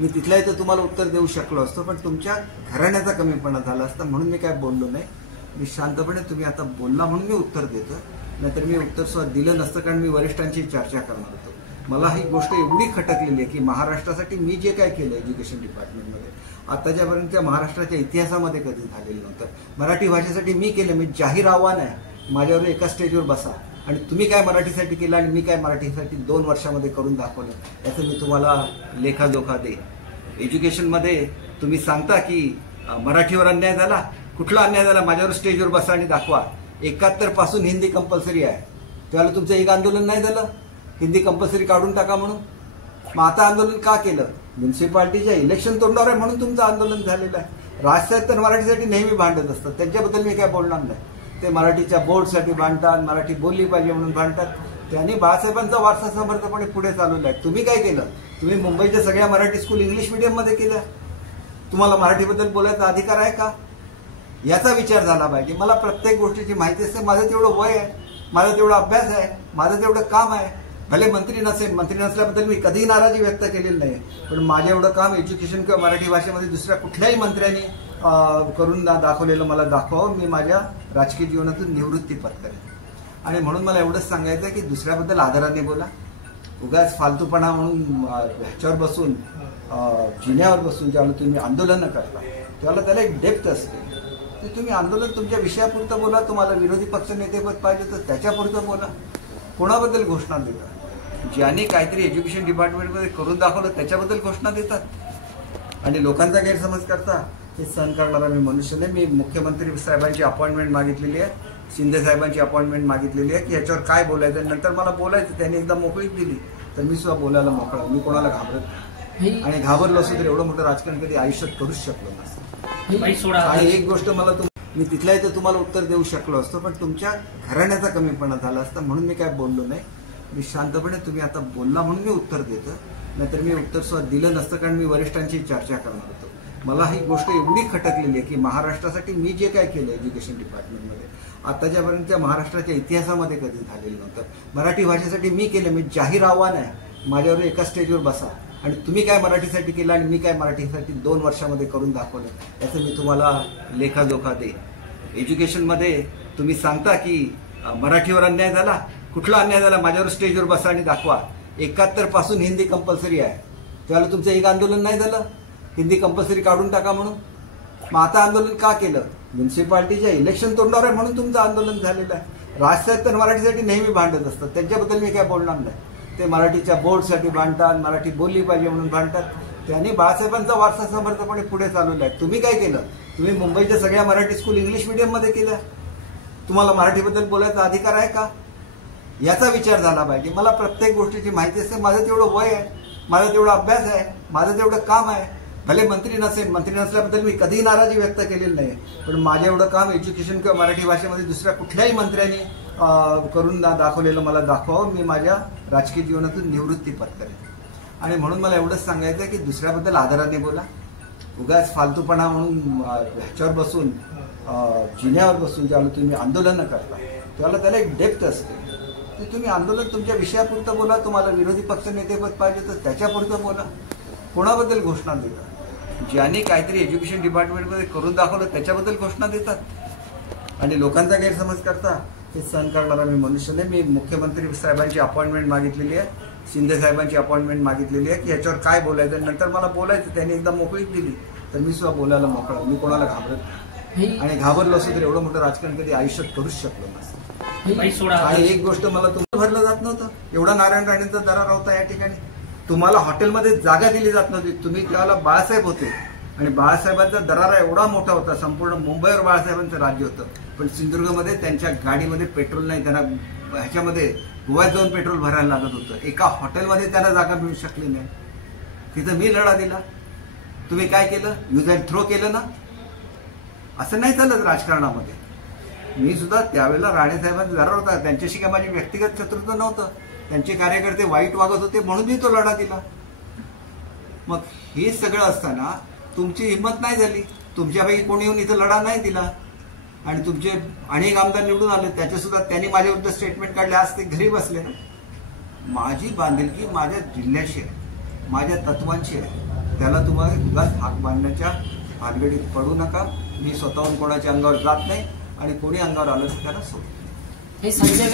मी तिथल्या इथं तुम्हाला उत्तर देऊ शकलो असतो, पण तुमच्या घराण्याचा कमीपणा झाला असता म्हणून मी काय बोललो नाही. मी शांतपणे तुम्ही आता बोलला म्हणून मी उत्तर देतो, नाहीतर मी उत्तर सुद्धा दिलं नसतं, कारण मी वरिष्ठांची चर्चा करणार होतो. मला ही गोष्ट एवढी खटकलेली आहे की महाराष्ट्रासाठी मी जे काय केलं एज्युकेशन डिपार्टमेंटमध्ये आताच्यापर्यंत महाराष्ट्राच्या इतिहासामध्ये कधी झालेलं नव्हतं. मराठी भाषेसाठी मी केलं. मी जाहीर आव्हान आहे, माझ्यावर एका स्टेजवर बसा आणि तुम्ही काय मराठीसाठी केलं आणि मी काय मराठीसाठी 2 वर्षामध्ये करून दाखवलं याचं मी तुम्हाला लेखाजोखा दे. एज्युकेशनमध्ये तुम्ही सांगता की मराठीवर अन्याय झाला. कुठला अन्याय झाला? माझ्यावर स्टेजवर बसा आणि दाखवा. 71 पासून हिंदी कंपल्सरी आहे. त्यावेळेला तुमचं एक आंदोलन नाही झालं हिंदी कंपल्सरी काढून टाका म्हणून? मग आता आंदोलन का केलं? म्युन्सिपाल्टीच्या इलेक्शन तोंडावर आहे म्हणून तुमचं आंदोलन झालेलं आहे. राजसाहेब तर मराठीसाठी नेहमी भांडत असतात, त्यांच्याबद्दल मी काय बोलणार नाही. ते मराठीच्या बोर्डसाठी भांडतात, मराठी बोलली पाहिजे म्हणून भांडतात. त्यांनी बाळासाहेबांचा वारसा समर्थपणे पुढे चालवला आहे. तुम्ही काय केलं? तुम्ही मुंबईच्या सगळ्या मराठी स्कूल इंग्लिश मीडियममध्ये केल्या. तुम्हाला मराठीबद्दल बोलायचा अधिकार आहे का? याचा विचार झाला पाहिजे. मला प्रत्येक गोष्टीची माहिती असते. माझं तेवढं वय आहे, माझा तेवढा अभ्यास आहे, माझं तेवढं काम आहे. भले मंत्री नसल्याबद्दल मी कधीही नाराजी व्यक्त केलेली नाही, पण माझं एवढं काम एज्युकेशन किंवा मराठी भाषेमध्ये दुसऱ्या कुठल्याही मंत्र्यांनी करून दाखवलेलं मला दाखवावं. मी माझ्या राजकीय जीवनातून निवृत्ती पत्करेन. आणि म्हणून मला एवढंच सांगायचं आहे की दुसऱ्याबद्दल आदराने बोला. उगाच फालतूपणा म्हणून ह्याच्यावर बसून जिन्यावर बसून ज्यावेळेला तुम्ही आंदोलनं करता त्यावेळेला त्याला एक डेप्थ असते. ते तुम्ही आंदोलन तुमच्या विषयापुरतं बोला. तुम्हाला विरोधी पक्ष नेतेपद पाहिजे तर त्याच्यापुरतं बोला. कोणाबद्दल घोषणा देतात? ज्यांनी काहीतरी एज्युकेशन डिपार्टमेंटमध्ये करून दाखवलं त्याच्याबद्दल घोषणा देतात आणि लोकांचा गैरसमज करता. हे सहन करणारा मी मनुष्य नाही. मी मुख्यमंत्री साहेबांची अपॉइंटमेंट मागितलेली आहे, शिंदे साहेबांची अपॉइंटमेंट मागितलेली आहे की याच्यावर काय बोलायचं. नंतर मला बोलायचं, त्यांनी एकदा मोकळीक दिली तर मी सुद्धा बोलायला मोकळा. मी कोणाला घाबरत नाही आणि घाबरलो असतो तर एवढं मोठं राजकारण कधी आयुष्यात करूच शकलो नसतं. आणि एक गोष्ट मी तिथल्या इथं तुम्हाला उत्तर देऊ शकलो असतो, पण तुमच्या घराण्याचा कमीपणा झाला असता म्हणून मी काय बोललो नाही. मी शांतपणे तुम्ही आता बोलला म्हणून मी उत्तर देतो, नाहीतर मी उत्तर सुद्धा दिलं नसतं, कारण मी वरिष्ठांची चर्चा करणार होतो. मला ही गोष्ट एवढी खटकलेली आहे की महाराष्ट्रासाठी मी जे काय केलं एज्युकेशन डिपार्टमेंटमध्ये आताच्यापर्यंत महाराष्ट्राच्या इतिहासामध्ये कधी झालेलं नव्हतं. मराठी भाषेसाठी मी केलं. मी जाहीर आव्हान आहे, माझ्यावर एका स्टेजवर बसा आणि तुम्ही काय मराठीसाठी केलं आणि मी काय मराठीसाठी 2 वर्षामध्ये करून दाखवलं याचं मी तुम्हाला लेखाजोखा दे. एज्युकेशनमध्ये तुम्ही सांगता की मराठीवर अन्याय झाला. कुठला अन्याय झाला? माझ्यावर स्टेजवर बसा आणि दाखवा. 71 पासून हिंदी कंपल्सरी आहे. त्यावेळेला तुमचं एक आंदोलन नाही झालं हिंदी कंपल्सरी काढून टाका म्हणून? मग आता आंदोलन का केलं? म्युन्सिपाल्टीच्या इलेक्शन तोंडावर आहे म्हणून तुमचं आंदोलन झालेलं आहे. राजसाहेब तर मराठीसाठी नेहमी भांडत असतात, त्यांच्याबद्दल मी काय बोलणार नाही. ते मराठीच्या बोर्डसाठी भांडतात, मराठी बोलली पाहिजे म्हणून भांडतात. त्यांनी बाळासाहेबांचा वारसा समर्थपणे पुढे चालवला आहे. तुम्ही काय केलं? तुम्ही मुंबईच्या सगळ्या मराठी स्कूल इंग्लिश मीडियममध्ये केल्या. तुम्हाला मराठीबद्दल बोलायचा अधिकार आहे का? याचा विचार झाला पाहिजे. मला प्रत्येक गोष्टीची माहिती असते. माझं तेवढं वय आहे, माझा तेवढा अभ्यास आहे, माझं तेवढं काम आहे. भले मंत्री नसल्याबद्दल मी कधीही नाराजी व्यक्त केलेली नाही, पण माझं एवढं काम एज्युकेशन किंवा मराठी भाषेमध्ये दुसऱ्या कुठल्याही मंत्र्यांनी करून दाखवलेलं मला दाखवावं. मी माझ्या राजकीय जीवनातून निवृत्ती पत्करेन. आणि म्हणून मला एवढंच सांगायचं आहे की दुसऱ्याबद्दल आदराने बोला. उगाच फालतूपणा म्हणून ह्याच्यावर बसून जिन्यावर बसून ज्यावेळेला तुम्ही आंदोलनं करता त्यावेळेला त्याला एक डेप्थ असते. ते तुम्ही आंदोलन तुमच्या विषयापुरतं बोला. तुम्हाला विरोधी पक्ष नेतेपद पाहिजे तर त्याच्यापुरतं बोला. कोणाबद्दल घोषणा देतात? ज्यांनी काहीतरी एज्युकेशन डिपार्टमेंटमध्ये करून दाखवलं त्याच्याबद्दल घोषणा देतात आणि लोकांचा गैरसमज करता. हे सहन करणारा मी मनुष्य नाही. मी मुख्यमंत्री साहेबांची अपॉइंटमेंट मागितलेली आहे, शिंदे साहेबांची अपॉइंटमेंट मागितलेली आहे की याच्यावर काय बोलायचं. नंतर मला बोलायचं, त्यांनी एकदा मोकळीक दिली तर मी सुद्धा बोलायला मोकळा. मी कोणाला घाबरत नाही आणि घाबरलो असतो तर एवढं मोठं राजकारण कधी आयुष्यात करूच शकलो नसतं. आणि एक गोष्ट मला तुमचं भरलं जात नव्हतं. एवढा नारायण राणेंचा दरार होता या ठिकाणी. तुम्हाला हॉटेलमध्ये जागा दिली जात नव्हती. तुम्ही त्यावेळेला बाळासाहेब होते आणि बाळासाहेबांचा दरारा एवढा मोठा होता. संपूर्ण मुंबईवर बाळासाहेबांचं राज्य होतं, पण सिंधुदुर्गमध्ये त्यांच्या गाडीमध्ये पेट्रोल नाही. त्यांना ह्याच्यामध्ये गोव्यात जाऊन पेट्रोल भरायला लागत होतं. एका हॉटेलमध्ये त्यांना जागा मिळू शकली नाही. तिथं मी लढा दिला. तुम्ही काय केलं? यूज अँड थ्रो केलं ना. असं नाही चालत राजकारणामध्ये. मी सुद्धा त्यावेळेला राणेसाहेबांचा दरार होता. त्यांच्याशी काय माझी व्यक्तिगत शत्रुत्व नव्हतं. त्यांचे कार्यकर्ते वाईट वागत होते म्हणून मी तो लढा दिला. मग हे सगळं असताना तुमची हिंमत नाही झाली. तुमच्यापैकी कोणी येऊन इथं लढा नाही दिला आणि तुमचे अनेक आमदार निवडून आले. त्याचे सुद्धा त्यांनी माझ्याविरुद्ध स्टेटमेंट काढले. आज ते घरी बसले ना. माझी बांधिलकी माझ्या जिल्ह्याशी आहे, माझ्या तत्वांशी आहे. त्याला तुम्हाला उगाच हाक बांधण्याच्या भानगडीत पडू नका. मी स्वतःहून कोणाच्या अंगावर जात नाही आणि कोणी अंगावर आलं तर त्याला सोड. हे संजय